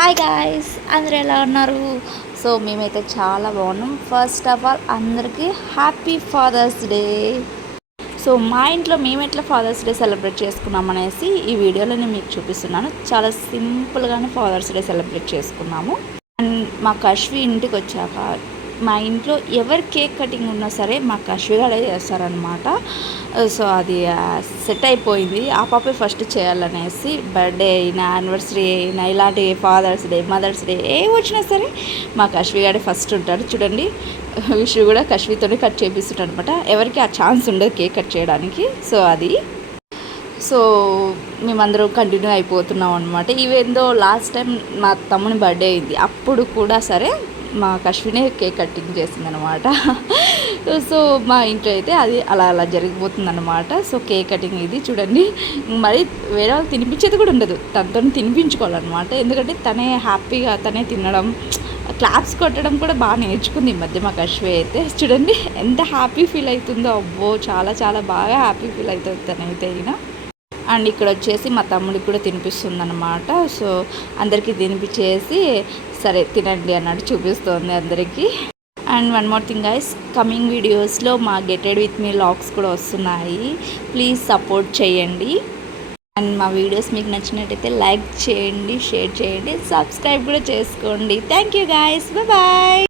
Hi guys, అందరూ ఎలా ఉన్నారు? సో మేమైతే చాలా బాగున్నాం. ఫస్ట్ ఆఫ్ ఆల్ అందరికీ హ్యాపీ ఫాదర్స్ డే. సో మా ఇంట్లో మేము ఎట్లా ఫాదర్స్ డే సెలబ్రేట్ చేసుకున్నాం అనేసి ఈ వీడియోలో నేను మీకు చూపిస్తున్నాను. చాలా సింపుల్గానే ఫాదర్స్ డే సెలబ్రేట్ చేసుకున్నాము. అండ్ మా కశ్వి ఇంటికి వచ్చాక మా ఇంట్లో ఎవరు కేక్ కటింగ్ ఉన్నా సరే మా కశ్వి గారే చేస్తారనమాట. సో అది సెట్ అయిపోయింది. ఆ పాపే ఫస్ట్ చేయాలనేసి బర్త్డే అయినా యానివర్సరీ అయినా ఇలాంటి ఫాదర్స్ డే మదర్స్ డే ఏ వచ్చినా సరే మా కశ్వి గారే ఫస్ట్ ఉంటాడు. చూడండి, విషు కూడా కశ్వితోనే కట్ చేపిస్తుంటాడు అనమాట. ఎవరికి ఆ ఛాన్స్ ఉండదు కేక్ కట్ చేయడానికి. సో మేమందరం కంటిన్యూ అయిపోతున్నాం అనమాట. ఈవెందో లాస్ట్ టైం మా తమ్ముని బర్త్డే అయింది, అప్పుడు కూడా సరే మా కశ్వినే కేక్ కటింగ్ చేసిందనమాట. సో మా ఇంట్లో అయితే అది అలా జరిగిపోతుందన్నమాట. సో కేక్ కటింగ్ ఇది చూడండి. మరి వేరే వాళ్ళు తినిపించేది కూడా ఉండదు, తనతో తినిపించుకోవాలన్నమాట. ఎందుకంటే తనే హ్యాపీగా తనే తినడం, క్లాప్స్ కొట్టడం కూడా బాగా నేర్చుకుంది ఈ మధ్య మా కశ్వి అయితే. చూడండి ఎంత హ్యాపీ ఫీల్ అవుతుందో. అబ్బో చాలా చాలా బాగా హ్యాపీ ఫీల్ అవుతుంది తనైతే అయినా. అండ్ ఇక్కడ వచ్చేసి మా తమ్ముడికి కూడా తినిపిస్తుంది అనమాట. సో అందరికీ తినిపించేసి సరే తినండి అన్నట్టు చూపిస్తుంది అందరికీ. And one more thing guys, coming వీడియోస్లో మా గెటెడ్ విత్ మీ లాగ్స్ కూడా వస్తున్నాయి. ప్లీజ్ సపోర్ట్ చేయండి. అండ్ మా వీడియోస్ మీకు నచ్చినట్టయితే లైక్ చేయండి, షేర్ చేయండి, సబ్స్క్రైబ్ కూడా చేసుకోండి. Thank you guys, bye.